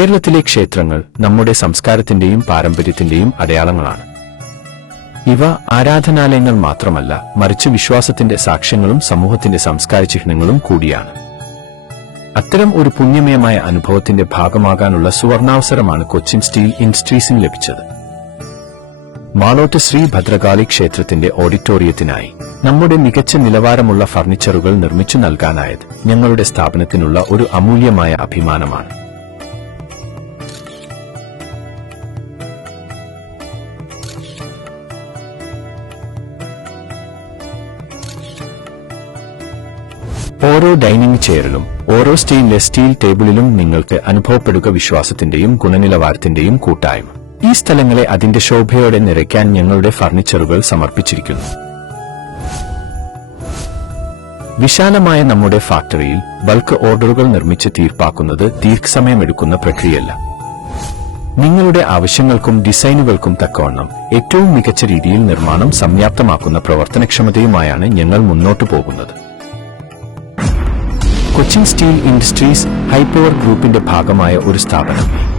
കേരളത്തിലെ ക്ഷേത്രങ്ങൾ നമ്മുടെ സംസ്കാരത്തിന്റെയും പാരമ്പര്യത്തിന്റെയും അടയാളങ്ങളാണ്. ഇവ ആരാധനാലയങ്ങൾ മാത്രമല്ല, മറിച്ച് വിശ്വാസത്തിന്റെ സാക്ഷ്യങ്ങളും സമൂഹത്തിന്റെ സംസ്കാര ചിഹ്നങ്ങളും കൂടിയാണ്. അത്തരം ഒരു പുണ്യമയമായ അനുഭവത്തിന്റെ ഭാഗമാകാനുള്ള സുവർണാവസരമാണ് കൊച്ചിൻ സ്റ്റീൽ ഇൻഡസ്ട്രീസിന് ലഭിച്ചത്. മാളോട്ട് ശ്രീ ഭദ്രകാളി ക്ഷേത്രത്തിന്റെ ഓഡിറ്റോറിയത്തിനായി നമ്മുടെ മികച്ച നിലവാരമുള്ള ഫർണിച്ചറുകൾ നിർമ്മിച്ചു നൽകാനായത് ഞങ്ങളുടെ സ്ഥാപനത്തിനുള്ള ഒരു അമൂല്യമായ അഭിമാനമാണ്. ഓരോ ഡൈനിങ് ചെയറിലും ഓരോ സ്റ്റെയിൻലെസ് സ്റ്റീൽ ടേബിളിലും നിങ്ങൾക്ക് അനുഭവപ്പെടുക വിശ്വാസത്തിന്റെയും ഗുണനിലവാരത്തിന്റെയും കൂട്ടായ്മ. ഈ സ്ഥലങ്ങളെ അതിന്റെ ശോഭയോടെ നിറയ്ക്കാൻ ഞങ്ങളുടെ ഫർണിച്ചറുകൾ സമർപ്പിച്ചിരിക്കുന്നു. വിശാലമായ നമ്മുടെ ഫാക്ടറിയിൽ ബൾക്ക് ഓർഡറുകൾ നിർമ്മിച്ച് തീർപ്പാക്കുന്നത് ദീർഘസമയമെടുക്കുന്ന പ്രക്രിയയല്ല. നിങ്ങളുടെ ആവശ്യങ്ങൾക്കും ഡിസൈനുകൾക്കും തക്കവണ്ണം ഏറ്റവും മികച്ച രീതിയിൽ നിർമ്മാണം സംയാപ്തമാക്കുന്ന പ്രവർത്തനക്ഷമതയുമായാണ് ഞങ്ങൾ മുന്നോട്ടു പോകുന്നത്. കൊച്ചിൻ സ്റ്റീൽ ഇൻഡസ്ട്രീസ് ഹൈപവർ ഗ്രൂപ്പിന്റെ ഭാഗമായ ഒരു സ്ഥാപനം